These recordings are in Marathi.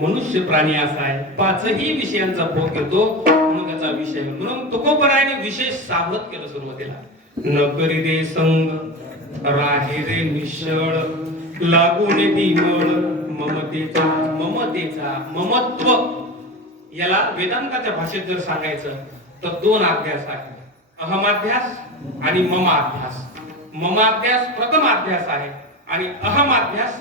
मनुष्य प्राणी असा आहे, पाचही विषयांचा भोग घेतो म्हणून त्याचा विषय. म्हणून तुकोबरायाने विशेष सावध केलं सुरुवातीला. न करी दे संग राहे रे निश्चळ, लागून धीमळ ममतेचा. ममत्व याला वेदांताच्या भाषेत जर सांगायचं तर दोन अध्यास आहेत, अहमाध्यास आणि ममाध्यास. ममाध्यास प्रथमाध्यास आहे आणि अहमाध्यास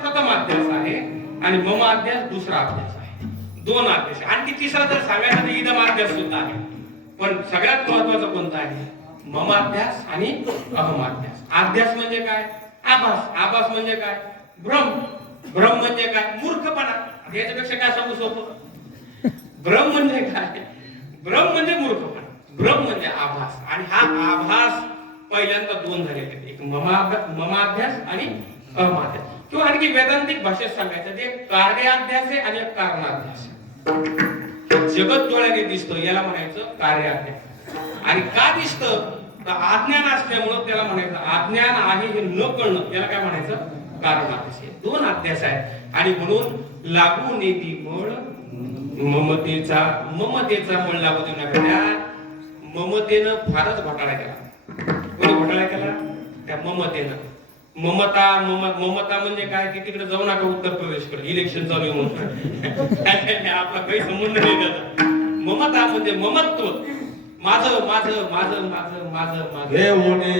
प्रथमाध्यास आहे आणि ममाध्यास दुसरा अध्यास आहे. दोन अध्यास. आणखी तिसरा जर सांगायचा तर इदमाध्यास सुद्धा आहे. पण सगळ्यात महत्वाचं कोणतं आहे? ममाध्यास आणि अहमाध्यास. अध्यास म्हणजे काय? आभास म्हणजे काय? भ्रम म्हणजे काय? मूर्खपणा. याच्यापेक्षा काय सांगू सोपं? भ्रम म्हणजे काय? भ्रम म्हणजे मूर्खपणा, भ्रम म्हणजे आभास. आणि हा आभास पहिल्यांदा दोन झालेले, एक ममाध्यास आणि अहमाध्यास. किंवा आणखी वेदांतिक भाषेत सांगायचं ते कार्याध्यास आहे आणि एक कारणाध्यास आहे. जगत डोळ्याने दिसतं याला म्हणायचं कार्याध्यास. आणि का दिसतं? तर अज्ञान असल्यामुळं त्याला म्हणायचं अज्ञान आहे हे न कळणं, याला काय म्हणायचं? कारणाध्यास. दोन अध्यास आहेत. आणि म्हणून लागू नेती मळ ममतेचा मळ लागू देऊ नका. ममतेनं फारच घोटाळा केला. कोणी घोटाळा केला? त्या ममतेनं. ममता म्हणजे काय की तिकडे जाऊ नका उत्तर प्रदेशकडे, इलेक्शन चालू आहे म्हणून. आपला काही संबंध नाही त्याचा. ममता म्हणजे ममत्व. माझं माझं माझं माझं माझं माझं हे होणे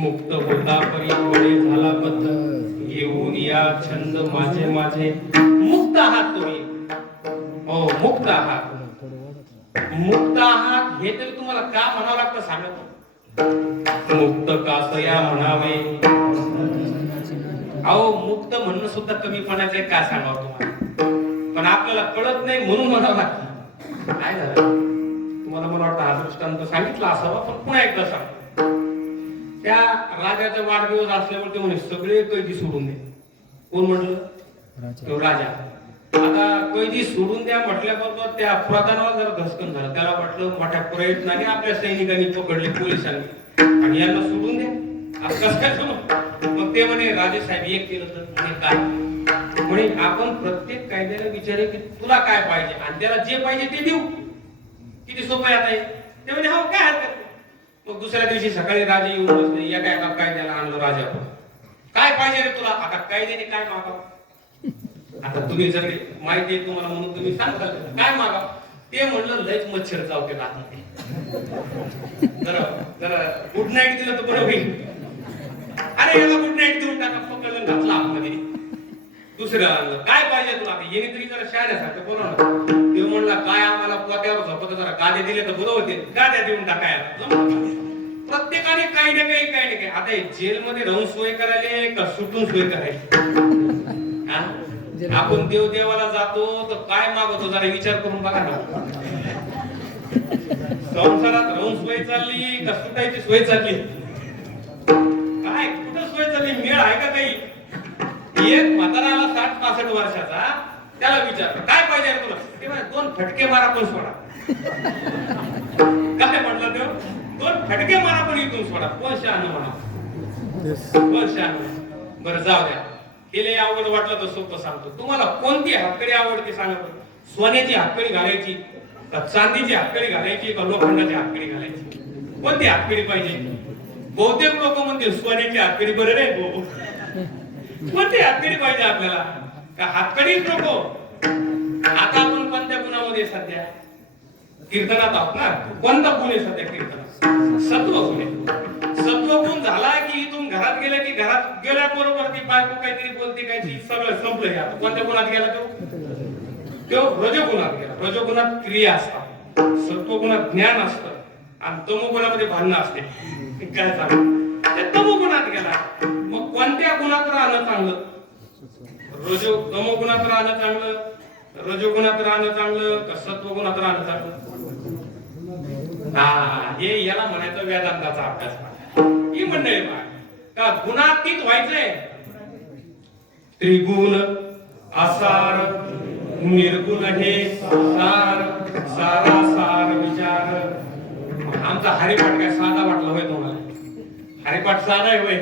मुक्त होता परी बळे झाला बद्ध, घेऊन या छंद माझे माझे. मुक्त आहात तुम्ही. हो, मुक्त आहात. मुक्त आहात हे तरी तुम्हाला का म्हणावं लागतं सांगतो. मुक्त कासया म्हणावे. अहो, मुक्त म्हणणं सुद्धा कमीपणाचं आहे का सांगावं तुम्हाला. पण आपल्याला कळत नाही म्हणून म्हणावं लागतं. काय झालं तुम्हाला? मला वाटतं हा दृष्टांत सांगितला असावा, पण पुन्हा एकदा सांगतो. त्या राजाचा वाढदिवस असल्यामुळे ते म्हणे सगळे कैदी सोडून दे. कोण म्हटलं? तो राजा. आता कैदी सोडून द्या म्हटल्याबरोबर त्या प्रधानाला जरा धसकन झालं. त्याला वाटलं मोठ्या प्रयत्नाने आपल्या सैनिकांनी पकडले पोलिसांनी आणि यांना सोडून द्या. कसं काय समज? मग ते म्हणे राजेसाहेब एक केलं तर म्हणे काय? म्हणे आपण प्रत्येक कायद्याला विचारे की तुला काय पाहिजे आणि त्याला जे पाहिजे ते देऊ. किती सोपं आहे आता हे. ते म्हणे हो काय हरकत. मग दुसऱ्या दिवशी सकाळी राजे येऊन बसले. एका एका कायद्याला आणलं राजा. काय पाहिजे रे तुला? आता कायद्याने काय मागावं? आता तुम्ही जर माहिती आहे तुम्हाला म्हणून तुम्ही सांगता काय मागावं. ते म्हणलं लयच मच्छर चावते आतमध्ये. जरा जरा गुड नाईट दिलं तर बरं होईल. अरे याला गुड नाईट देऊन टाका. पकडलं घातलं आतमध्ये. दुसऱ्या आणलं. काय पाहिजे तुला? येणे तरी जरा शाळेसारखं बोला ना. ते म्हणला काय आम्हाला पोत्यावर झोपत जरा गाद्या दिले तर बरं होते. गाद्या देऊन टाकायला. प्रत्येकाने काही ना काही आता जेलमध्ये राहून सोय करायला का सुटून सोय करायची? आपण देवाला जातो तर काय मागवतो जरा विचार करून बघा ना. संसारात राहून सोय चालली का सुटायची सोय चालली? काय कुठं सोय चालली? मेळ आहे का काही? एक म्हाताराला 60-65 वर्षाचा त्याला विचारलं काय पाहिजे तुला? तेव्हा 2 फटके मारा पण सोडा. काय म्हटलं तेव्हा? 2 फटके मारा पण इथून सोडा. कोण शहाणं म्हणा? कोण शहाणं? बरं जाऊ द्या. तिला आवड वाटलं तर सोपं सांगतो. तुम्हाला कोणती हातकडी आवडते सांगा. सोन्याची हातकडी घालायची का चांदीची हातकडी घालायची का लोखंडाची हातकडी घालायची? कोणती हातकडी पाहिजे? बहुतेक लोक म्हणतील सोन्याची हातकडी बरं रे. कोणती हातकडी पाहिजे आपल्याला? का हातकडीच नको? आता आपण कोणत्या गुणामध्ये सध्या? कीर्तनात आहोत ना. कोणता गुण आहे सध्या कीर्तनात? सत्व गुण आहे. सत्व गुण झाला की इथून घरात गेले की घरात गेल्याबरोबर ती बायको काहीतरी बोलते काहीतरी सगळं संपलं. आता कोणत्या गुणात गेला तो रजोगुणात गेला. रजोगुणात क्रिया असतात, सत्वगुणात ज्ञान असतं आणि तमोगुणामध्ये भांडणं असते. काय सांग त्या तमोगुणात गेला. मग कोणत्या गुणात राहणं चांगलं? तमोगुणात राहणं चांगलं, रजोगुणात राहणं चांगलं का सत्वगुणात राहणं चांगलं? हे याला म्हणायचं वेदांताचा अभ्यास. ही मंडळी का गुणातीत व्हायचंय. त्रिगुण असार निर्गुण हे सार, सारासार विचार. आमचा हरिपाठ काय साधा वाटला होय तुम्हाला? हरिपाठ साधा आहे होय?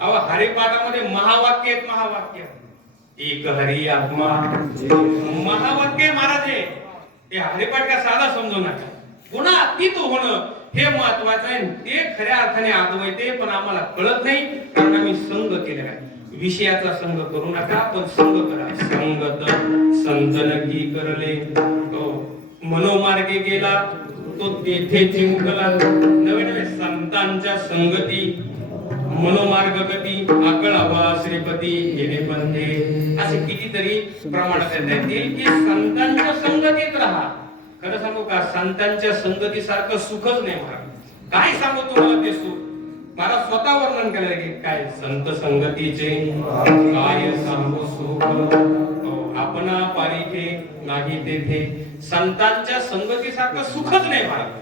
अहो हरिपाठामध्ये महावाक्य आहेत. महावाक्य एक हरी आत्मा महावाक्य महाराज आहे. ते हरिपाठ का साधा समजू नका. गुणातीत होणं हे महत्वाचं आहे. ते खऱ्या अर्थाने अद्वैत आहे, पण आम्हाला कळत नाही कारण आम्ही संग केलेला आहे. विषयाचा संग करू नका, पण संग करा. संगत संतन की करले, मनोमार्गे गेला तो तेथे चिंकला. नवे नवे संतांच्या संगती मनोमार्ग गती आकळावा श्रीपती गेले बंदे. असे कितीतरी प्रमाणात येतील की संतांच्या संगतीत राहा. खरं सांगू का, संतांच्या संगती सारखं सुखच नाही महाराज. काय सांगू तुम्हाला ते सुख? मला स्वतः वर्णन केलं की काय संत संगतीचे काय सांगू सुख. आपण पारिखे नाही तेथे. संतांच्या संगती सारखं सुखच नाही महाराज.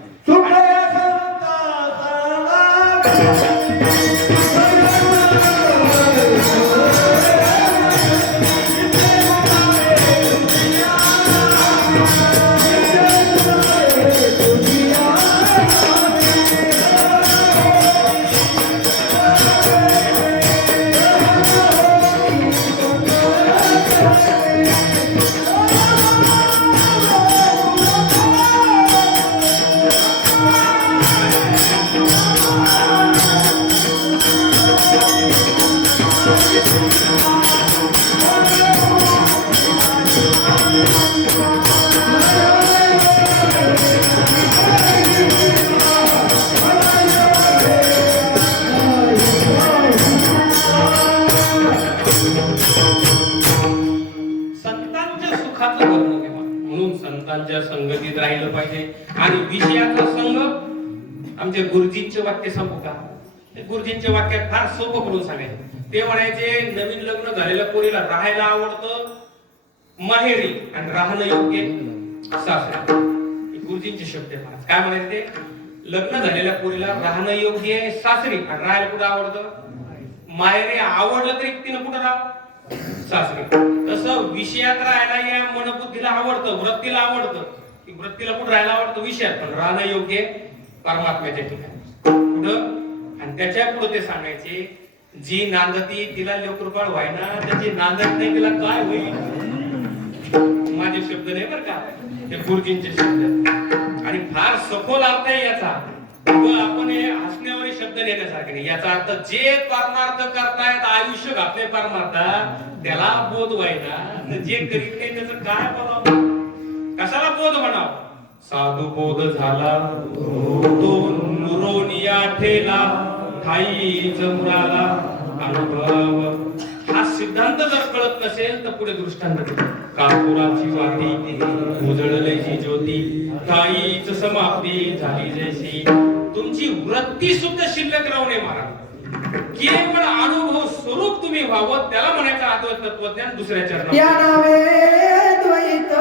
संतांच्या संगतीत राहिलं पाहिजे. आणि विषयाचा संग. आमचे गुरुजींचे वाक्य सांगू का? गुरुजींच्या वाक्यात फार सोपं करून सांगायचे. ते म्हणायचे नवीन लग्न झालेल्या पोरीला राहायला आवडतं माहेरी आणि राहणं योग्य सासरी. गुरुजींचे शब्द आहे. काय म्हणायचे ते? लग्न झालेल्या पोरीला राहणं योग्य आहे सासरी आणि राहायला कुठं आवडतं? माहेरी. आवडलं तरी तिनं कुठं राहावं? सासरी. तसं विषयात राहायला या मनबुद्धीला आवडतं, वृत्तीला आवडतं. वृत्तीला कुठं राहायला आवडतं? विषयात. पण राहणं योग्य परमात्म्याच्या ठिकाणी. कुठं? आणि त्याच्या पुढे ते सांगायचे जी नांदती तिला लेकरूबाळ व्हायना, त्याची नांदत नाही तिला काय होईल? माझे शब्द नाही बरं का, ते गुरुजींचे शब्द. आणि फार सखोल अर्थ आहे याचा. आपण हे हसण्यावर शब्द नेण्यासारखे नाही. याचा अर्थ जे परमार्थ करतायत आयुष्य घातले परमार्थ त्याला बोध व्हायना, जे करीत नाही त्याचं काय बोलावं? कशाला बोध म्हणावं? साधू बोध झाला तो नुरोनिया ठेला ठाई जमुराला अनुभव. हा सिद्धांत जर कळत नसेल तर पुढे दृष्टांत. कापुराची वाटी उजळलेची ज्योती ठाईच समाप्ती झाली जैसी. तुमची वृत्ती सुद्धा शिल्लक राहू नये महाराज. केवळ अनुभव स्वरूप तुम्ही व्हावं त्याला म्हणायचं अद्वैत तत्वज्ञान. दुसऱ्या चरणात या नावे द्वैत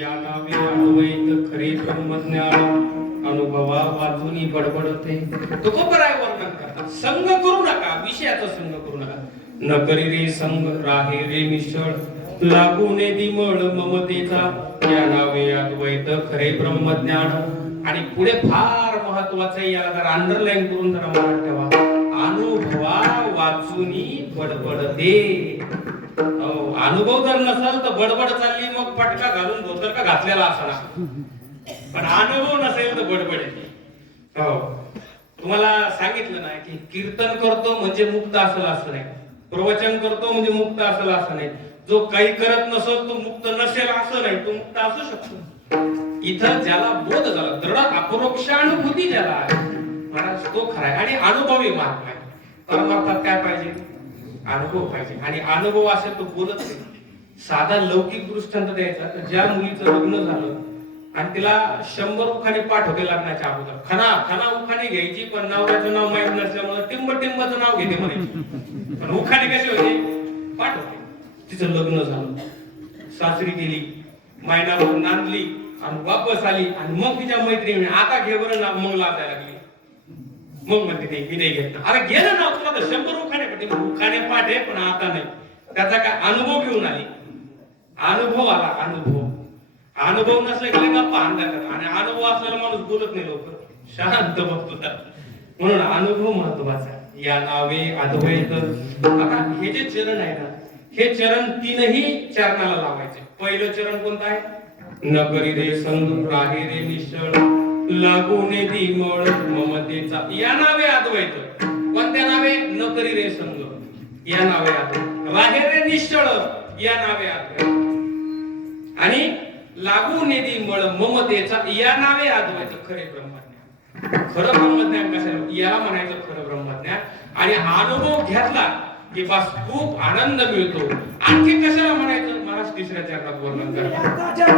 या नावे अद्वैत खरे ब्रह्मज्ञान अनुभवा वाचूनी बडबडते. तुकोबराय वर्णन करतात. संग करू नका, विषयाचा संग करू नका. न करी रे संग राहे रे निश्चळ लागू ने दिमळ ममतेचा या नावे अद्वैत खरे ब्रह्मज्ञान. आणि पुढे फार महत्वाचं आहे, याला जर अंडरलाईन करून जरा मनात ठेवा. अनुभवा वाचूनी बडबडते. अनुभव जर नसेल तर बडबड चालली, मग पटका घालून धोतर का घातलेला असणार. पण अनुभव नसेल तर बडबड येते. हो, तुम्हाला सांगितलं ना की कीर्तन करतो म्हणजे मुक्त असेल असं नाही, प्रवचन करतो म्हणजे मुक्त असेल असं नाही, जो काही करत नसेल तो मुक्त नसेल असं नाही, तो मुक्त असू शकतो. इथं ज्याला बोध झाला, दृढ अपरोक्षानुभूती ज्याला आहे महाराज, तो खरा आहे. आणि अनुभवी मार्ग आहे. परमार्थात काय पाहिजे? अनुभव पाहिजे. आणि अनुभव असेल तो बोलत नाही. साधा लौकिक दृष्टांत द्यायचा तर ज्या मुलीचं लग्न झालं आणि तिला 100 उखाणे पाठ होते लग्नाच्या अगोदर, खना उखाणे घ्यायची, पण नवऱ्याचं नाव माहित नसल्यामुळे टिंबचं नाव घेते म्हणायची, पण उखाणे कसे होते? पाठ होते. तिचं लग्न झालं, सासरी गेली, महिनाभर नांदली आणि वापस आली, आणि मग तिच्या मैत्रिणी आता घे बरं ना, मग लाजायला लागली. मग म्हणते नाही, मी नाही घेत. अरे गेलं ना, तुला तर 100 उखाणे पाठ, उखाणे पाठ आहे पण आता नाही. त्याचा काय अनुभव घेऊन आली. अनुभव आला. अनुभव नसले की गप्पा आणतात, आणि अनुभव असलेला माणूस बोलत नाही लवकर, शांत बघतो. म्हणून अनुभव महत्वाचा. या नावे अद्वैत. आता हे जे चरण आहे ना, हे चरण तीनही चरणाला लावायचे. पहिलं चरण कोणतं आहे? न करी रे संग राहे रे निश्चळ लागू ने दिमळ ममतेचा या नावे अद्वैत. कोणत्या नावे? न करी रे संग या नावे अद्वैत. राहे रे निश्चळ या नावे अद्वैत. आणि लागू ने दिमळ ममतेचा या नावे अद्वैत खरे ब्रह्मज्ञान. खरं ब्रह्मज्ञान कशाला? याला म्हणायचं खरं ब्रह्मज्ञान. आणि अनुभव घेतला की बस खूप आनंद मिळतो. आणखी कशाला म्हणायचं? महाराज तिसऱ्या चरणात वर्णन करतात.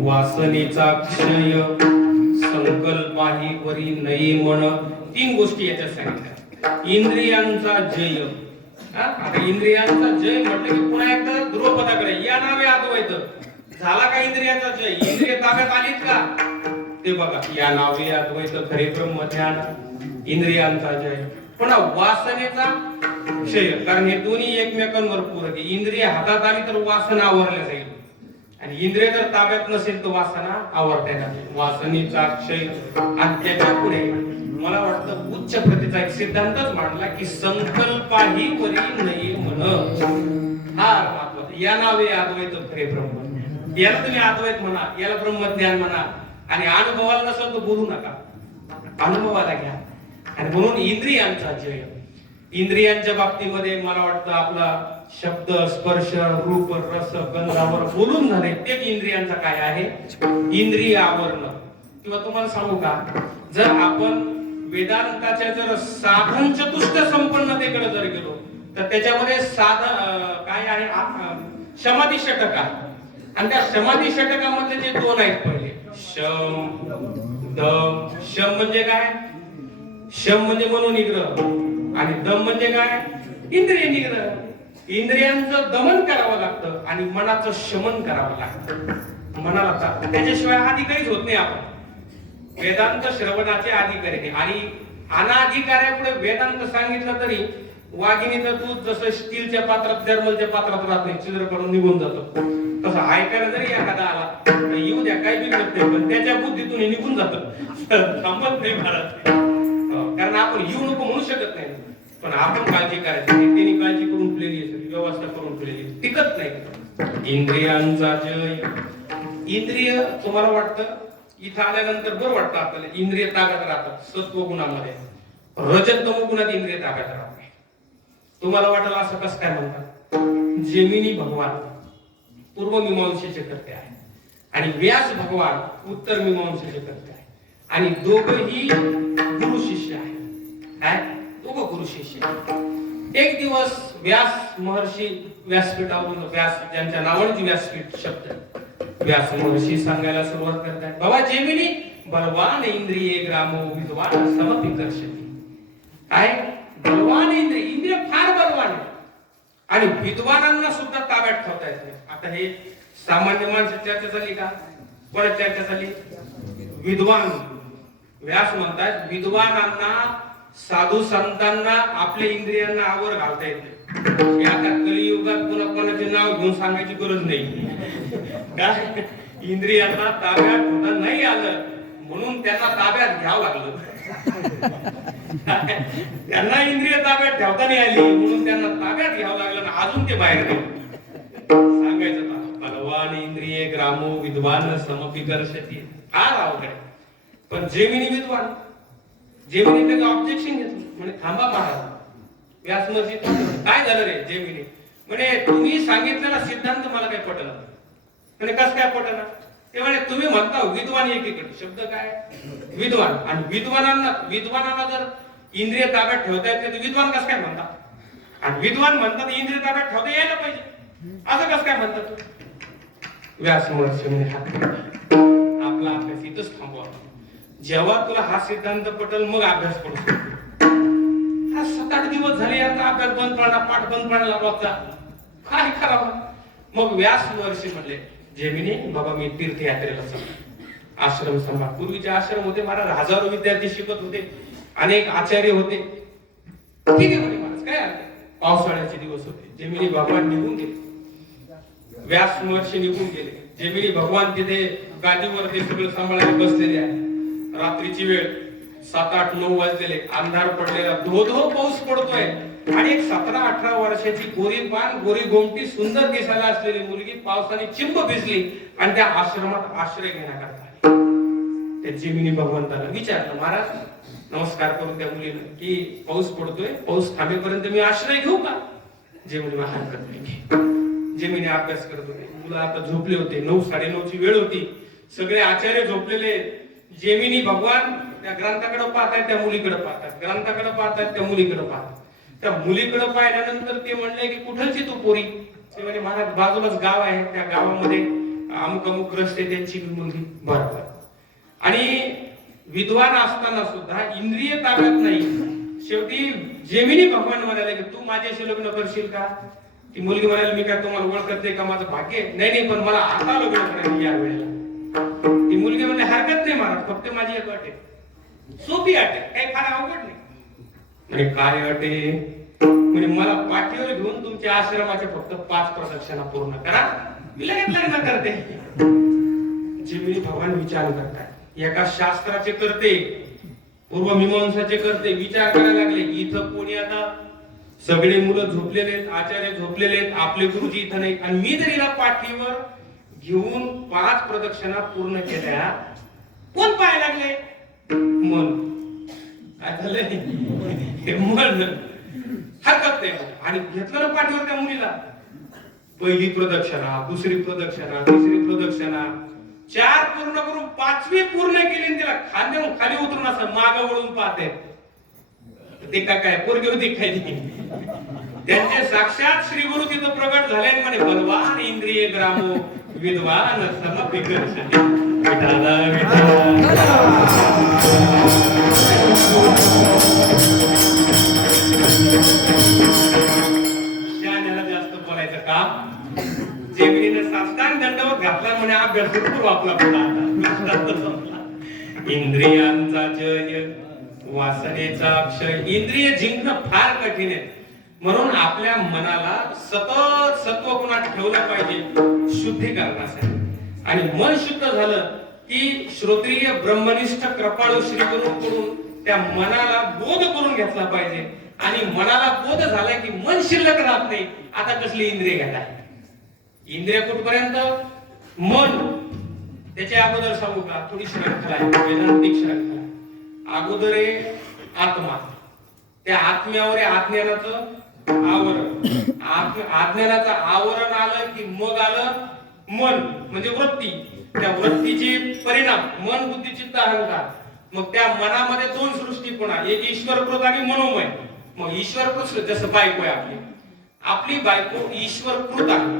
वासनेचा क्षय संकल्पाही वरी नये मन. 3 गोष्टी याच्यात सांगितल्या. इंद्रियांचा जय. आता इंद्रियांचा जय म्हटलं की पुन्हा एकदा ध्रुवपदाकडे या नावे अद्वैत. झाला का इंद्रियांचा जय? इंद्रिय ताब्यात आलीत का? ते बघा, या नावे अद्वैत खरे ब्रह्मज्ञान. इंद्रियांचा जय. पुन्हा वासनेचा क्षय, कारण हे दोन्ही एकमेकांवर पूरक आहे. इंद्रिय हातात आली तर वासना आवरल्या जाईल, आणि इंद्रिय जर ताब्यात नसेल तर वासना आवरता येणार नाही. वासनेचा क्षय. आणि त्याच्या पुढे मला वाटतं उच्च प्रतीचा एक सिद्धांतच मांडला की संकल्पाही वरी नये मन. हा महत्वाचा. या नावे अद्वैत खरे ब्रह्म. याला तुम्ही अद्वैत म्हणा, याला ब्रह्मज्ञान म्हणा. आणि अनुभवाला नसेल तर बोलू नका, अनुभवाला घ्या. आणि म्हणून इंद्रियांचा जय. इंद्रियांच्या बाबतीमध्ये मला वाटतं आपला शब्द स्पर्श रूप रस गंधावर बोलून झाले तेच इंद्रियांचा काय आहे? इंद्रिय आवरण. किंवा तुम्हाला सांगू का, जर आपण वेदांताच्या जर साधन चतुष्ट संपन्नतेकडे जर गेलो तर त्याच्यामध्ये साधन काय आहे? समाधी षटक आहे. आणि त्या समाधी षटकामधले जे 2 आहेत, पहिले शम दम. शम म्हणजे काय? शम म्हणजे मनोनिग्रह, आणि दम म्हणजे काय? इंद्रिय निग्रह. इंद्रियांचं दमन करावं लागतं आणि मनाचं शमन करावं लागतं. मनाला त्याच्याशिवाय अधिकारीच होत नाही आपण. वेदांत श्रवणाचे अधिकारी नाही. आणि अनाधिकाऱ्यापुढे वेदांत सांगितलं तरी वाघिणीचं दूध जसं स्टीलच्या पात्रात जर्मलच्या पात्रात राहत नाही, छिद्र पडून निघून जातो, तसं ऐकायला जरी एखादा आला तर येऊ द्या काही बिघडत नाही, पण त्याच्या बुद्धीतून हे निघून जातं, थांबत नाही महाराज. कारण आपण येऊ नको म्हणू शकत नाही, पण आपण काळजी करायची. त्यांनी काळजी करून ठेवलेली आहे, व्यवस्था करून ठेवलेली, टिकत नाही. इंद्रियांचा जय. इंद्रिय तुम्हाला वाटतं इथं आल्यानंतर बरं वाटतं आपल्याला, इंद्रिय ताब्यात राहतात सत्व गुणामध्ये, रजत तमो गुणात इंद्रिय ताब्यात राहत नाही. तुम्हाला वाटेल असं कसं काय म्हणतात? जेमिनी भगवान पूर्व मीमांसेचे कर्ते आहे आणि व्यास भगवान उत्तर मीमांसेचे कर्ते आहे, आणि दोघही गुरु शिष्य आहे. काय? दोघं गुरु शिष्य. एक दिवस व्यास महर्षी व्यासपीठावरून, व्यास ज्यांच्या नावाची व्यासपीठ शब्द, व्यास महर्षी सांगायला सुरुवात करतात, बाबा जेमिनी बलवान इंद्रिये ग्रामो विद्वान समपि कर्षति. काय? बलवान इंद्रिय, इंद्रिय फार बलवान आहे आणि विद्वानांना सुद्धा ताब्यात ठेवता येत नाही. आता हे सामान्य माणसं चर्चा झाली का? कोणा चर्चा झाली? विद्वान. व्यास म्हणतात विद्वानांना, साधू संतांना आपल्या इंद्रियांना आवर घालता येते. आता कलियुगात पुन्हा कोणाचे नाव घेऊन सांगायची गरज नाही. काय? इंद्रियांना ताब्यात होता नाही आलं म्हणून त्यांना ताब्यात घ्यावं लागलं. त्यांना इंद्रिय ताब्यात ठेवता नाही आली म्हणून त्यांना ताब्यात घ्यावं लागलं ना अजून ते बाहेर नाही. सांगायचं बलवान इंद्रिये ग्रामो विद्वान समपि कर्षति. फार अवघड आहे. पण जेमिनी विद्वान, जेमिनी त्याचं ऑब्जेक्शन घेतलं, म्हणे थांबा महाराज. व्यास महर्षी काय झालं रे जेमिनी? म्हणे तुम्ही सांगितलेला सिद्धांत मला काय पटला. म्हणे कस काय पटला? ते म्हणे तुम्ही म्हणता विद्वान एकीकडे, शब्द काय? विद्वान. आणि विद्वानाला जर इंद्रिय ताब्यात ठेवता येत नाही तर विद्वान कस काय म्हणता? आणि विद्वान म्हणतात इंद्रिय ताब्यात ठेवता यायला पाहिजे, असं कस काय म्हणतात? व्यास महर्षी म्हणे आपला अभ्यास इथंच थांबवा. जेव्हा तुला हा सिद्धांत पटेल मग अभ्यास करू शकतो. 7-8 दिवस झाले यांचा अभ्यास बंद पडला, पाठ बंद पडला बाबा, काय करावं? मग व्यास महर्षी म्हणले जेमिनी बाबा मी तीर्थयात्रेला चाललो, आश्रम सांभाळ. पूर्वीचे आश्रम होते महाराज, हजारो विद्यार्थी शिकत होते, अनेक आचार्य होते. ठीक आहे म्हणे महाराज, काय अर्थ? पावसाळ्याचे दिवस होते. जेमिनी भगवान निघून गेले, व्यास महर्षी निघून गेले. जेमिनी भगवान तिथे गादीवर ते सगळं सांभाळायला बसलेले आहे. रात्रीची वेळ 7-8-9 वाजलेले, अंधार पडलेला, धो पाऊस पडतोय आणि एक 17-18 वर्षाची गोरी पान, गोरी गोमटी, सुंदर दिसायला असलेली मुलगी पावसाने चिंब भिजली आणि त्या आश्रमात आश्रय घेण्याकरता आली. त्या जेमिनी भगवंताला विचारलं, महाराज नमस्कार करून त्या मुलीला की पाऊस पडतोय, पाऊस थांबेपर्यंत मी आश्रय घेऊ का? जेमिनी हरकत नाही. जेमिनी अभ्यास करत होते, मुलं आता झोपले होते. 9-9:30ची वेळ होती, सगळे आचार्य झोपलेले. जेमिनी भगवान त्या ग्रंथाकडे पाहतात, त्या मुलीकडे पाहतात, ग्रंथाकडे पाहतात, त्या मुलीकडे पाहतात. त्या मुलीकडे पाहिल्यानंतर ते म्हणले की कुठलची तू पोरी? ते म्हणजे महाराज बाजूलाच गाव आहे, त्या गावामध्ये अमुक अमुक रस्ते त्यांची मुलगी. बरोबर. आणि विद्वान असताना सुद्धा इंद्रिय ताब्यात नाही. शेवटी जेमिनी भगवान म्हणाले की तू माझ्याशी लग्न करशील का? ती मुलगी म्हणाली मी काय तुम्हाला ओळखत नाही का? माझं भाग्य नाही, पण मला आता लग्न करायचं या वेळेला. ती मुलगी म्हणले हरकत नाही महाराज, फक्त माझी एक अट आहे, सोपी अट आहे, काही फार अवघड नाही. म्हणजे काय अट आहे? म्हणजे मला पाठीवर घेऊन तुमच्या आश्रमाच्या फक्त 5 प्रदक्षिणा पूर्ण करा, मी लगेच लग्न करते. जेमिनी भगवान विचार करतात. एका शास्त्राचे करते, पूर्व मीमांसाचे करते, विचार करायला लागले इथं कोणी आता सगळे मुलं झोपलेले आहेत, आचार्य झोपलेले आहेत, आपले गुरुजी इथं नाही, आणि मी जर हिला पाठीवर घेऊन 5 प्रदक्षिणा पूर्ण केल्या, कोण पाहायला लागले? मन. काय झालंय? मन. हरकत नाही. आणि घेतलं ना पाठीवर त्या मुलीला. पहिली प्रदक्षिणा, दुसरी प्रदक्षिणा, तिसरी प्रदक्षिणा, 4 पूर्ण करून 5वी पूर्ण केली. तिला खांद्यावरून खाली उतरून असं मागं वळून पाहते. ते काय पोरगी होती काय? त्यांचे साक्षात श्री गुरु तिथं प्रगट झाले. म्हणे बलवान इंद्रिय ग्रामो विद्वान समपि कर्षति. विठाला जास्त बोलायचं का? जेमिनीने साष्टांग दंडवत घातला म्हणे अभ्यास भरपूर आपला पुढे आता. इंद्रियांचा जय वासनेचा अक्षय. इंद्रिय जिंकणं फार कठीण आहे, म्हणून आपल्या मनाला सतत सत्वगुणात ठेवलं पाहिजे शुद्धीकरणासाठी. आणि मन शुद्ध झालं की श्रोत्रिय ब्रह्मनिष्ठ कृपाळू श्री गुरूकडून त्या मनाला बोध करून घेतला पाहिजे. आणि मनाला बोध झाला की मन शिल्लक राहत नाही. आता कसली इंद्रिय घेता, इंद्रिय कुठपर्यंत? मन. त्याच्या अगोदर सांगू का, थोडी श्रंखला आहे, वेदांतिक श्रंखला. अगोदर आहे आत्मा. त्या आत्म्यावर आहे अज्ञानाचं आवरण. अज्ञानाचं आवरण आलं की मग आलं मन, म्हणजे वृत्ती. त्या वृत्तीचे परिणाम मन, बुद्धी, चित्त, अहंकार. मग त्या मनामध्ये दोन सृष्टीपणा, एक ईश्वरकृत आणि मनोमय. मग ईश्वरकृत जसं बायको आहे आपली, आपली बायको ईश्वरकृत आहे,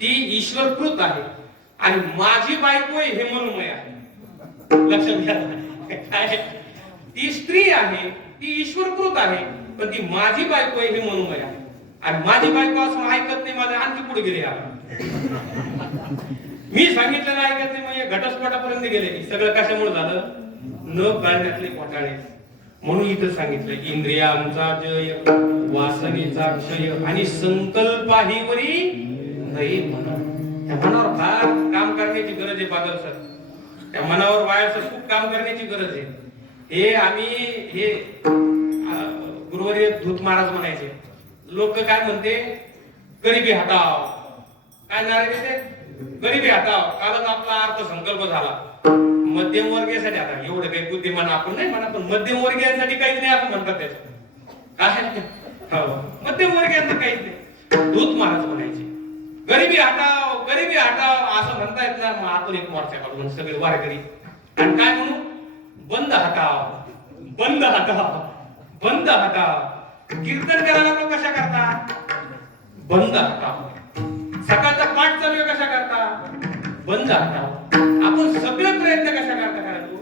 ती ईश्वरकृत आहे. आणि माझी बायको आहे हे मनोमय आहे. लक्षात घ्या काय, ती स्त्री आहे, ती ईश्वरकृत आहे, पण ती माझी बायको आहे हे मनोमय आहे. आणि माझी बायको असं ऐकत नाही, माझं आणखी पुढे गेले. मी सांगितलेलं ऐकत नाही, म्हणजे घटस्फोटापर्यंत गेले. सगळं कशामुळे झालं? न कळण्यातले घोटाळे. म्हणून इथं सांगितलं इंद्रियांचा जय वासनेचा क्षय आणि संकल्पाहीवरी नाही म्हणा. त्या मनावर फार काम करण्याची गरज आहे बादल सर. त्या मनावर वायाचं खूप काम करण्याची गरज आहे. हे आम्ही हे गुरुवर्य धूत महाराज म्हणायचे. लोक काय म्हणते, गरिबी हटाव. काय नारे देते? गरिबी हटाव. कालच आपला अर्थसंकल्प झाला. मध्यम वर्गीयासाठी, आता एवढं काही बुद्धिमान आपण नाही म्हणा, पण मध्यम वर्गीयांसाठी काहीच नाही असं म्हणतात. त्याच्यात काय हो, मध्यम वर्गीयांचं काहीच नाही. धूत महाराज म्हणायचे गरिबी हटाव, गरिबी हटाव असं म्हणतायत ना. मग आपण एक मोर्चा काढून सगळे वारकरी आणि काय म्हणू, बंद हटाव, बंद हटाव, बंद हटाव. कीर्तन करायला लोक कशा करतात? बंद हटाव. सकाळचा पाठ चालू आहे कशा करता? बंद हटाव. आपण सगळे प्रयत्न कशा करता करायचो?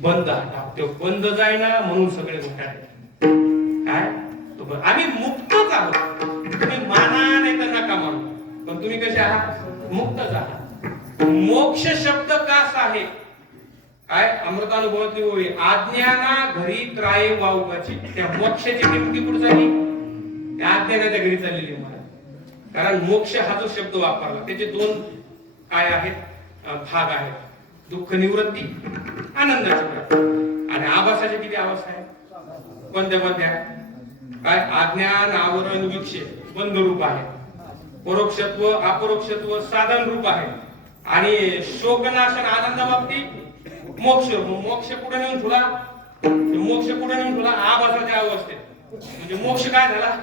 बंद हटाव. ते बंद जाईना म्हणून सगळे घोटाळे. काय आम्ही मुक्तच आहोत. तुम्ही माना नाही तर नका मानू, पण तुम्ही कसे आहात? मुक्तच आहात. मोक्ष शब्द कास आहे काय? अमृतानुभवातली ओळी, आज्ञाना घरी त्राये वाऊकाची. त्या मोक्षाची किमती कुठे झाली? त्या आज्ञानाच्या घरी चाललेली मला. कारण मोक्ष हा जो शब्द वापरला त्याचे दोन काय आहेत? भाग आहेत. दुःख निवृत्ती, आनंदाची प्राप्ती. आणि आभासाचे किती अवस्था आहेत? कोणत्या कोणत्या? काय? अज्ञान, आवरण, विक्षेप बंध रूप आहे. परोक्षत्व, अपरोक्षत्व साधन रूप आहे. आणि शोकनाशन आनंदाबाबतीत मोक्ष. मोक्ष पुढे नेऊन तुला, मोक्ष पुढे नेऊन तुला आभासाच्या अवस्थेत. म्हणजे मोक्ष काय झाला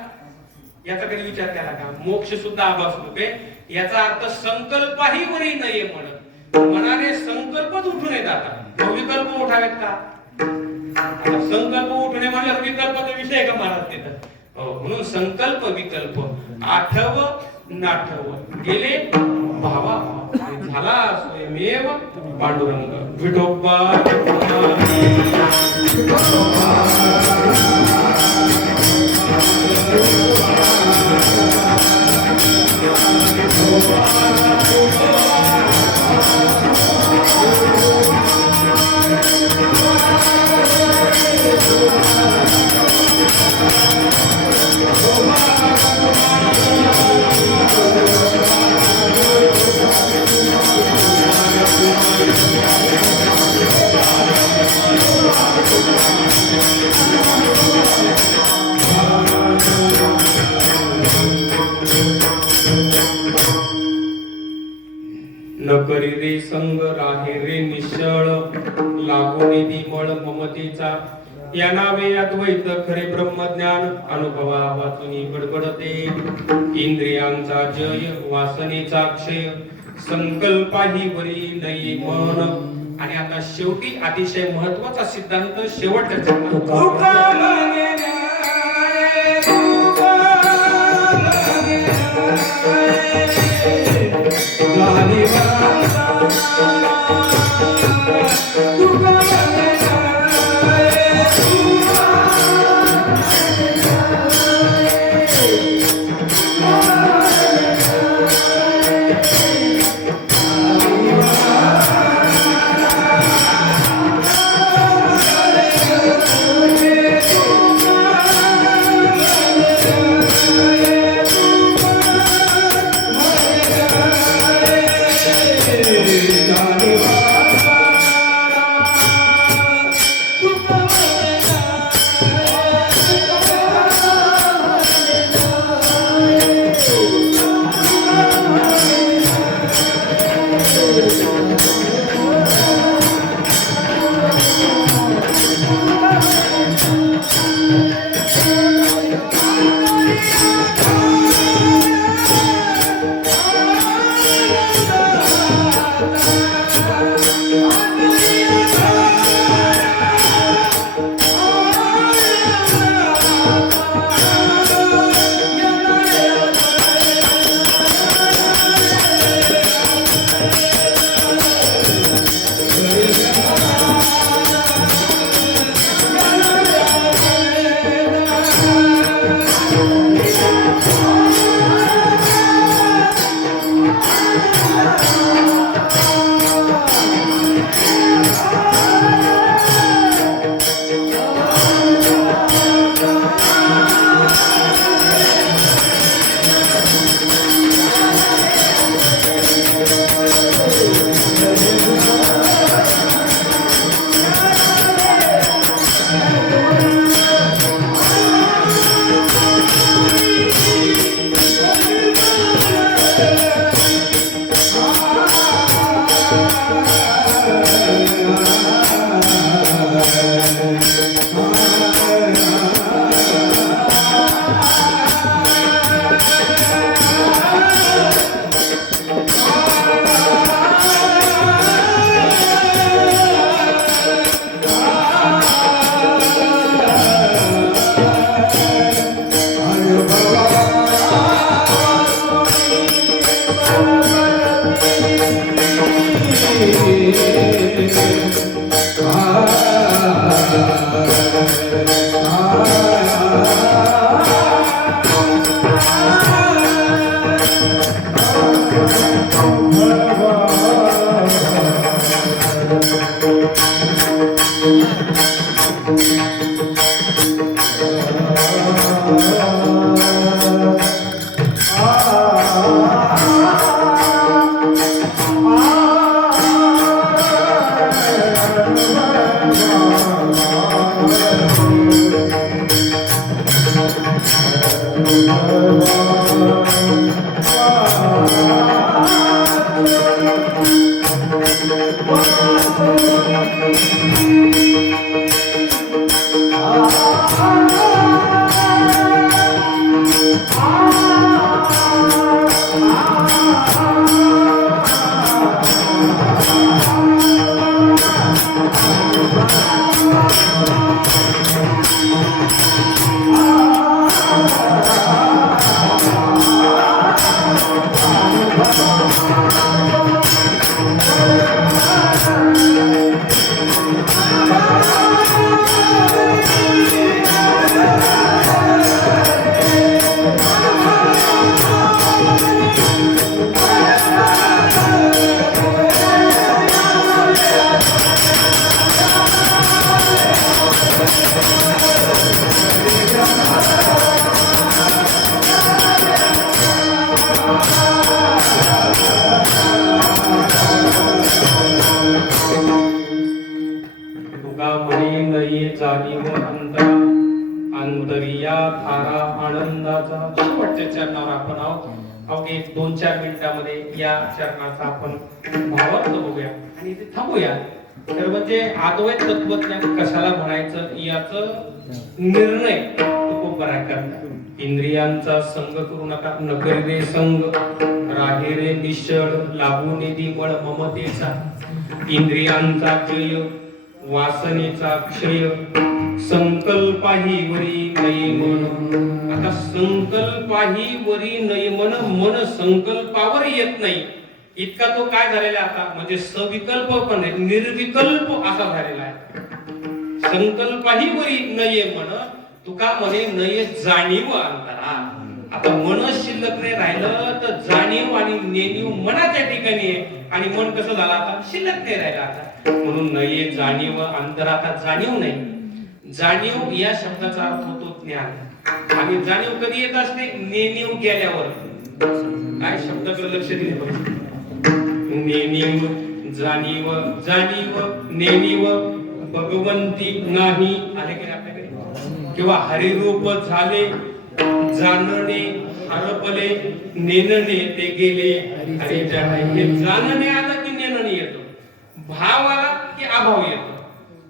याचा कधी विचार केला का? मोक्ष सुद्धा आभास रूप आहे. याचा अर्थ संकल्पही वरी नाहीये म्हणत. मनाने संकल्पच उठून येत. आता विकल्प उठावेत का? आता संकल्प उठणे म्हणजे विकल्पाचा विषय का महाराज तिथं? म्हणून संकल्प विकल्प आठव नाठव गेले भावा झाला स्वयमेव पांडुरंग विठोबा. न करी रे संग राहे रे निश्चळ लागो निधी मळ ममतेचा. या नावे अद्वैत खरे ब्रह्मज्ञान अनुभवा वाचून बडबडते. इंद्रियांचा जय वासनेचा क्षय संकल्पाही वरी नाही मन. आणि आता शेवटी अतिशय महत्वाचा सिद्धांत शेवटच्या तुका म्हणे नये जाणीव अंतरा अंतरिया थारा आनंदाचा. शेवटच्या चरणावर आपण आहोत. अवघे 2-4 मिनिटांमध्ये या चरणाचा आपण भावार्थ बघूया आणि इथे थांबूया. तर म्हणजे अद्वैत तत्वज्ञान कशाला म्हणायचं याचं निर्णय तुकोबरा करतात. इंद्रियांचा संग करू नका, न करी रे संग, राहे रे निश्चळ, लागू निधी मळ ममतेचा. इंद्रियांचा जय, वासनेचा क्षय, संकल्पाही वरी नये मन. आता संकल्पाही वरी नये मन, मन संकल्पावर येत नाही इतका तो काय झालेला आता म्हणजे सविकल्प पण नाही, निर्विकल्प असा झालेला आहे. संकल्पाही वरी नये मन, तुका म्हणे नये जाणीव अंतरा. आता मन शिल्लक नाही राहिलं तर जाणीव आणि नेणीव मनाच्या ठिकाणी आहे आणि मन कसं झालं आता शिल्लक नाही राहिलं आता. म्हणून नये जाणीव अंतरा. आता जाणीव नाही, जाणीव या शब्दाचा अर्थ होतो ज्ञान आणि जाणीव कधी येत असते नेणीव गेल्यावर. काय शब्दाकडे लक्ष दिले पाहिजे. नेणीव जाणीव, जाणीव नेणीव भगवंती नाही आले की आपल्याकडे. किंवा हरिरूप झाले जाणणे हरपले, नेणणे ते गेले हरीच्या ठाई. हे जाणणे आलं की नेणणे येतो, भाव आला की अभाव येतो.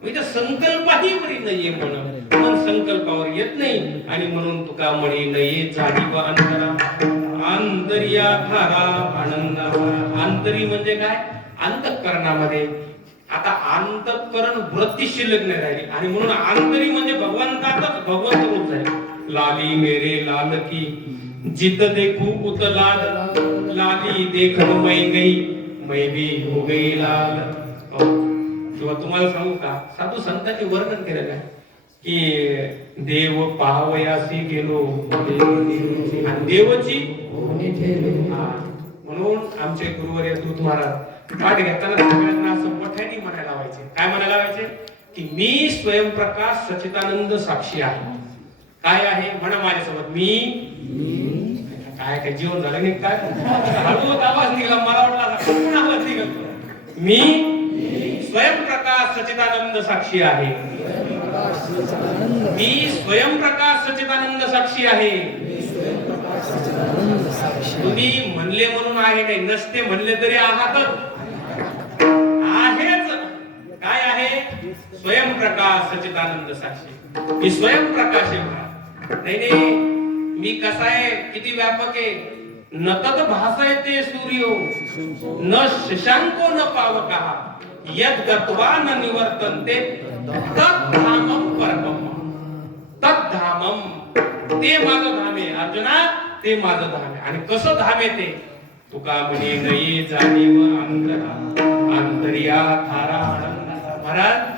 म्हणजे संकल्पाही वरी नाहीये म्हणून मन संकल्पावर येत नाही आणि म्हणून तुका म्हणे नये जाणीव अंतरा. आंतरिया थारा आनंद. आंतरी म्हणजे काय अंतःकरणामध्ये. आता अंतःकरण वृत्ती शिल्लक नाही राहिली आणि म्हणून आंतरी म्हणजे भगवंतातच भगवंत रूप झाले. लाली मेरे लाल की जित देखू उत लाल, लाली देखन मै गई मै भी हो गई लाल. किंवा तुम्हाला सांगू का साधू संतांचे वर्णन केलेलं आहे की देव पाहावयासी गेलो आणि देवची म्हणून आमचे गुरुवर्य दूत महाराज पाठ घेताना सगळ्यांना असं मोठ्याने म्हणायला लावायचे. काय म्हणायला लावायचे की मी स्वयंप्रकाश सच्चिदानंद साक्षी आहे. काय आहे म्हणा माझ्यासोबत. मी काय काय जीवन झालं नाही काय हळूहळू आवाज निघाला. मला वाटला आवाज निघतो. मी स्वयंप्रकाश सच्चिदानंद साक्षी आहे. मी स्वयंप्रकाश सच्चिदानंद साक्षी आहे. तुम्ही म्हणले म्हणून आहे नाही, नसते म्हणले तरी आहातच. स्वयंप्रकाश सच्चिदानंद साक्षी, मी स्वयंप्रकाश आहे महाराज. नाही मी कसा आहे, किती व्यापक आहे. न तद भासयते सूर्यो न शशांको न पावकः यद गत्वा न निवर्तन्ते तद्धामं परमम्. तद्धामं, ते माझं धाम आहे अर्जुना, ते माझं धाम आहे. आणि कसं धाम आहे ते, तुका म्हणे नये जाणीव अंतरा अंतरिया थारा आनंद. महाराज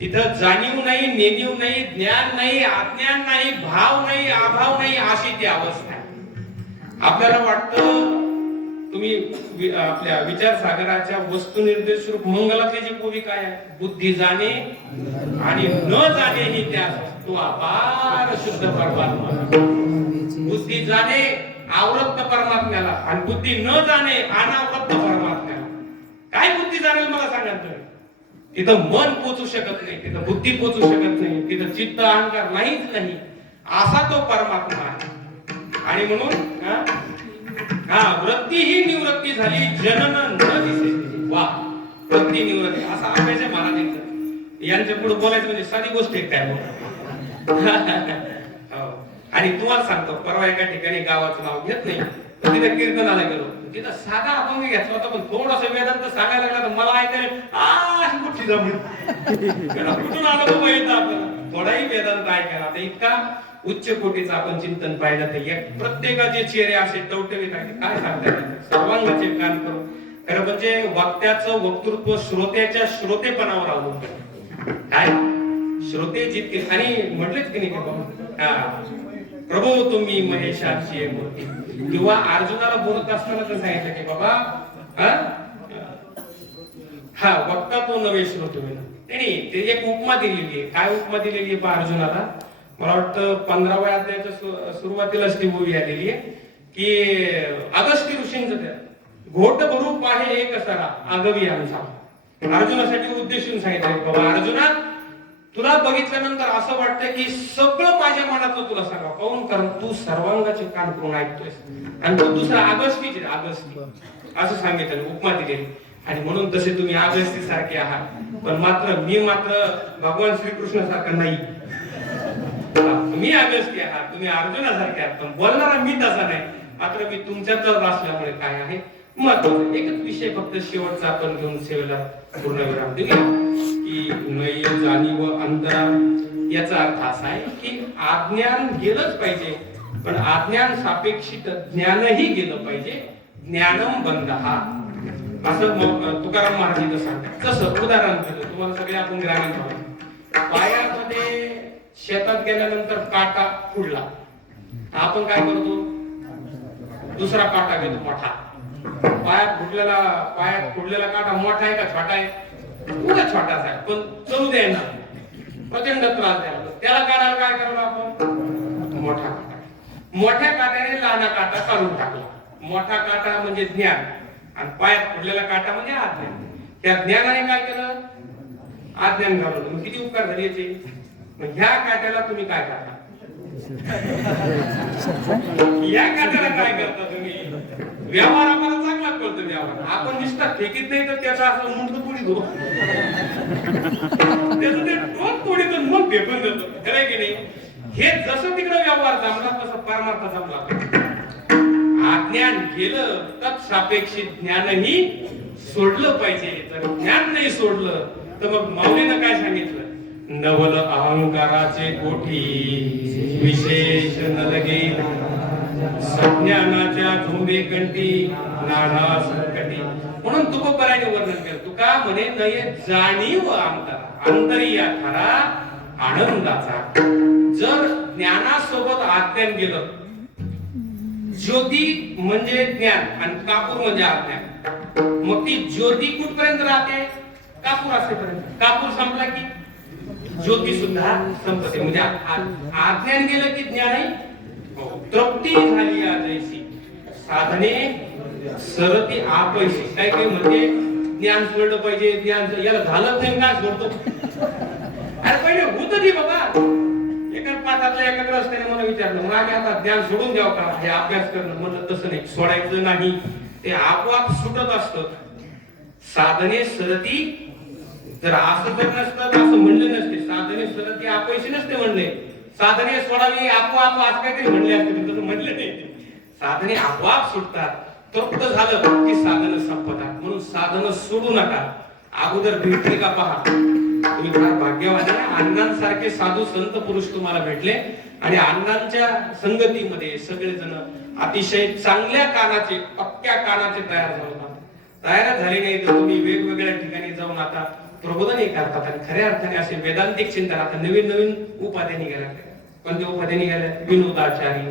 तिथं जाणीव नाही, नेणीव नाही, ज्ञान नाही, अज्ञान नाही, भाव नाही, अभाव नाही, अशी ती अवस्था आहे. आपल्याला वाटतं तुम्ही आपल्या विचार सागराच्या वस्तुनिर्देश रूप मंगलातली जी पोवी काय आहे, बुद्धी जाणे आणि न जाणे ही त्या तो अपार शुद्ध परमात्मा. बुद्धी जाणे आवृत्त परमात्म्याला आणि बुद्धी न जाणे अनावृत्त परमात्म्याला. काय बुद्धी जाणेल मला सांगा तुम्ही. तिथं मन पोचू शकत नाही, तिथं बुद्धी पोचू शकत नाही, तिथं चित्त अहंकार नाहीच नाही, असा तो परमात्मा आहे. आणि म्हणून वृत्ती ही निवृत्ती झाली जनन न दिसे. वा, वृत्ती निवृत्ती असा अभ्यास आहे महाराज. यांच्या पुढे बोलायचं म्हणजे साधी गोष्ट आहे काय आणि तुम्हाला सांगतो, परवा एका ठिकाणी गावाचं नाव घेत नाही, तिथे कीर्तनाला गेलो. तिथं साधा अभंग घेतला होता, पण थोडासा वेदांत सांगायला लागला तर मला ऐकायला मोठी जमली. कुठून आलं बाबा येतं आपल्याला थोडाही वेदांत ऐकायला. आता इतका उच्च कोटीचं आपण चिंतन पाहिलं तर प्रत्येकाचे चेहरे असे टवटवीत आहे, काय सांगतात, सर्वांगाचे कान करून. खरं म्हणजे वक्त्याचं वक्तृत्व श्रोत्याच्या श्रोतेपणावर अवलंबून. काय श्रोते जितके, आणि म्हटलेच की नाही बाबा प्रभू तुम्ही महेशाची मूर्ती. किंवा अर्जुनाला बोलत असताना तर सांगितलं की बाबा वक्ता तो नवे श्रोते होईल. नाही ते एक उपमा दिलेली आहे. काय उपमा दिलेली आहे पहा अर्जुनाला. मला वाटतं 15व्या अध्यायाच्या सुरुवातीलाच ती ओवी आलेली आहे की अगस्त्य ऋषींचं त्या घोट भरू पाहे एक सारा आगवी आमचा. अर्जुनासाठी उद्देशून सांगितलं बाबा अर्जुना, तुला बघितल्यानंतर असं वाटतं की सगळं माझ्या मनातलं तुला सांगा. काऊन, कारण तू सर्वांगाचे कान करून ऐकतोयस आणि तू दुसरा अगस्तीच अगस्ती असं सांगितलं, उपमा दिलेली. आणि म्हणून तसे तुम्ही अगस्ती सारखे आहात, पण मात्र मी मात्र भगवान श्रीकृष्ण सारखं नाही. तुम्ही अगस्ती आहात, तुम्ही अर्जुनासारखे आहात, पण बोलणारा मी तसा नाही. मात्र मी तुमच्यातच असल्यामुळे काय आहे महत्वाचं एकच विषय फक्त शेवटचा आपण घेऊन सेवेला पूर्ण विराम देऊया की नय जाणीव अंतरा. याचा अर्थ असा आहे की अज्ञान गेलंच पाहिजे, पण अज्ञान सापेक्षित ज्ञानही गेलं पाहिजे. ज्ञानम बंधहा असं तुकाराम महाराज इथं सांगतात. जसं उदाहरण दिलं तुम्हाला, सगळे आपण ग्रामीण भागात पायामध्ये शेतात गेल्यानंतर काटा फुडला, आपण काय करतो, दुसरा काटा घेतो मोठा. पायात फुडलेला काटा मोठा आहे का छोटा आहे? पुढे छोटाच आहे, पण चलू द्यायला प्रचंड त्रास द्यायला. त्याला काढायला काय करावं आपण, मोठा काटा. मोठ्या काट्याने लहान काटा काढून टाकला. मोठा काटा म्हणजे ज्ञान आणि पायात फुडलेला काटा म्हणजे अज्ञान. त्या ज्ञानाने काय केलं, अज्ञान घालवलं. किती उपकार झाले याचे. ह्या काट्याला तुम्ही काय करता, या काट्याला काय करता तुम्ही. व्यवहार आम्हाला चांगला कळतो. व्यवहार आपण निष्ठा फेकीत नाही तर त्याचा असं मुंड पुढे दो त्याचं ते टोक पुढे तर मग फेकून देतो. खरं की नाही. हे जसं तिकडे व्यवहार जमला तसं परमार्थ जमला. अज्ञान गेलं तर सापेक्षित ज्ञानही सोडलं पाहिजे. तर ज्ञान नाही सोडलं तर मग माऊलीनं काय सांगितलं, नवल अहंकाराचे कोठी विशेष न लगे, सज्ञानाच्या झुंबे कंठी नाना संकटी. म्हणून तुकोबराने वर्णन केलं. तुका म्हणे नये जाणीव अंतरा अंतरिया खरा आनंदाचा. जर ज्ञानासोबत अज्ञान गेलं, ज्योती म्हणजे ज्ञान आणि कापूर म्हणजे अज्ञान, मग ती ज्योती कुठपर्यंत राहते, कापूर असेपर्यंत. कापूर संपला की ज्योती सुद्धा संपते. म्हणजे अज्ञान गेलं की ज्ञानही तृप्ती झाली. आजैसी साधने सरती आपैसी. काय काय म्हणजे ज्ञान सोडलं पाहिजे, ज्ञान याला झालं नाही काय सोडतो. अरे पहिले होत ती बाबा. एका पाठातल्या एका रस्त्याने मला विचारलं, मग आम्ही आता ज्ञान सोडून द्यावं का, हे अभ्यास करणं. म्हणलं तसं नाही, सोडायचं नाही, ते आपोआप सुटत असतं. साधने सरती जर असं जर नसतं तर असं म्हणलं नसते, साधने सरत ती अपयशी नसते म्हणले, साधने सोडावी आपोआप आज काहीतरी म्हणले असते, पण तसं म्हणले नाही. साधने आपोआप सुटतात, तृप्त झालं की साधनं संपतात. म्हणून साधनं सोडू नका. अगोदर भेटले का पहा. तुम्ही फार भाग्यवान आहे, अण्णांसारखे साधू संत पुरुष तुम्हाला भेटले आणि अण्णांच्या संगतीमध्ये सगळेजण अतिशय चांगल्या कानाचे, पक्क्या कानाचे तयार झाले. तयार झाले नाही तर तुम्ही वेगवेगळ्या ठिकाणी जाऊन आता प्रबोधनही करतात आणि खऱ्या अर्थाने असे वेदांतिक चिंतन आता नवीन नवीन उपाध्या निघाल्या. कोणत्या उपाध्या निघाल्या? विनोदाचारी.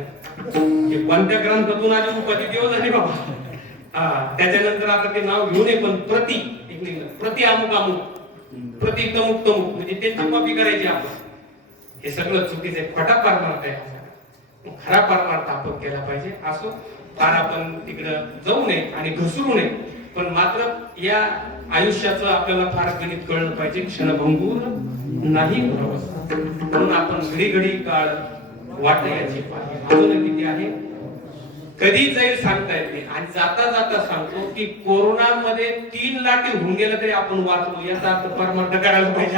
हे कोणत्या ग्रंथातून आली उपाधी देव झाली बाबा. त्याच्यानंतर आता ते नाव घेऊ नये, पण प्रति प्रति अमुक अमुक, प्रति तमुक तमुक, म्हणजे त्यांची कॉपी करायची आपण. हे सगळं चुकीचं आहे. खोटा परमार्थ आहे. खरा परमार्थ आपण केला पाहिजे. असो, फार आपण तिकडं जाऊ नये आणि घसरू नये, पण मात्र या आयुष्याचं आपल्याला फार गणित कळलं पाहिजे. क्षणभंगूर नाही भरवसा, म्हणून आपण घडी घडी काळ वाटायची पाहिजे. अजून किती आहे, कधी जाईल सांगता येत नाही. आणि जाता जाता सांगतो की कोरोनामध्ये 3 लाटी होऊन गेलं तरी आपण वाचलो, याचा अर्थ परमार्थ करायला पाहिजे.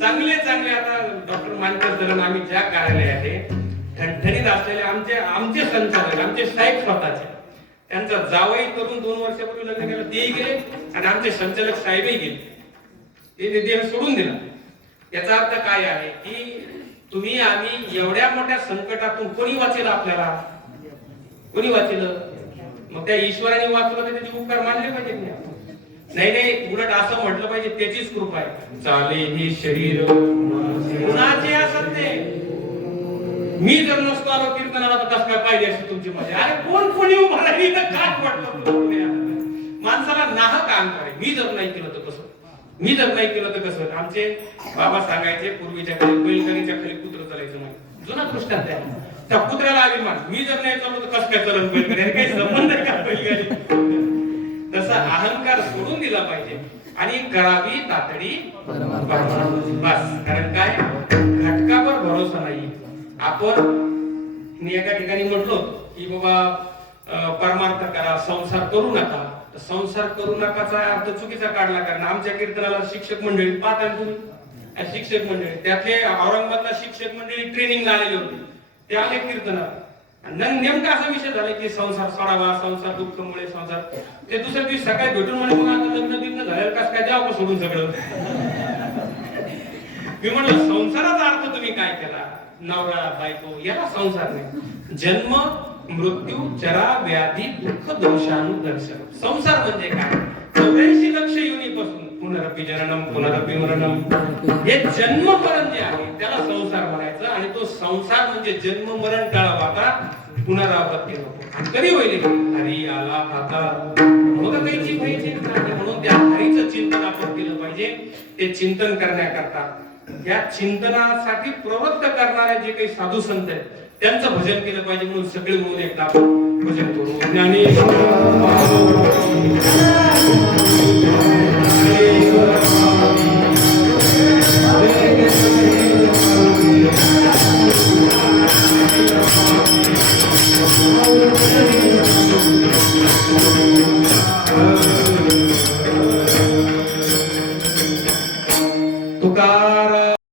चांगले चांगले आता डॉक्टर मानकर धरण आम्ही ज्या कार्यालय आहे ठणठणीत असलेले आमचे संचालक, आमचे साहेब स्वतःचे, त्यांचा जावई तरुण 2 वर्षापूर्वी लग्न केलं, तेही गेले आणि आमचे संचालक साहेबही गेले. ते देह सोडून दिला. याचा अर्थ काय आहे की तुम्ही आम्ही एवढ्या मोठ्या संकटातून कोणी वाचेल आपल्याला? कोणी वाचेल? मग त्या ईश्वराने वाचलं तर त्याचे उपकार मानले पाहिजे. नाही नाही, उलट असं म्हटलं पाहिजे त्याचीच कृपा आहे. चाले हे शरीर कुणाचे असत ते. मी जर नसतो आलो कीर्तनाला तर कसं काय पाहिजे अशी तुमची मजा. अरे कोण कोणी उभा राहिली तर काय वाटतं माणसाला नाहक अहंकार आहे. मी जर नाही केलं तर कसं, मी जर नाही केलं तर कसं. आमचे बाबा सांगायचे पूर्वीच्या काळी बैलगाडीच्या खाली कुत्र चालायचं नाही, जुना दृष्टांत आहे. त्या कुत्र्याला अभिमान, मी जर नाही चाललो तर कसं काय चालत बैलगाडी, काही संबंध आहे का बैलगाडी. तसा अहंकार सोडून दिला पाहिजे आणि करावी तातडी बस. कारण काय, घटकावर भरोसा नाही. आपण मी एका ठिकाणी म्हटलो की बाबा परमार्थ करा, संसार करू नका. संसार करू नकाचा अर्थ चुकीचा काढला. कारण आमच्या कीर्तनाला शिक्षक मंडळी पाहता तुम्ही, शिक्षक मंडळी त्यातले औरंगाबादला शिक्षक मंडळी ट्रेनिंगला आलेले होते, ते आले कीर्तनाला. नेमका असा विषय झाला की संसार सोडावा, संसार दुःखमुळे संसार. ते दुसऱ्या दिवशी सकाळी भेटून म्हणे मग आता लग्न बिग्न झाल्यावर कसं काय द्यावं सोडून सगळं. मी म्हणलं संसाराचा अर्थ तुम्ही काय केला? नवरा बायको याला संसार नाही. जन्म मृत्यू जरा व्याधी दुःख दोषानुदर्शन. संसार म्हणजे काय? 84 लक्ष योनीपासून पुनरपि जननम पुनरपि मरणम, हे जन्मपर्यंत जे आहे त्याला संसार म्हणायचं. आणि तो संसार म्हणजे जन्म मरण टाळावा, आता पुनरावृत्ती नको. कधी होईल? हरी आला आता मग काहीची पाहिजे. म्हणून त्या हरीचं चिंतन आपण केलं पाहिजे. ते चिंतन करण्याकरता, या चिंतनासाठी प्रवृत्त करणारे जे काही साधू संत आहेत त्यांचं भजन केलं पाहिजे. म्हणून सगळे मिळून एकदा भजन करू. ज्ञानेश्वर तुकाराम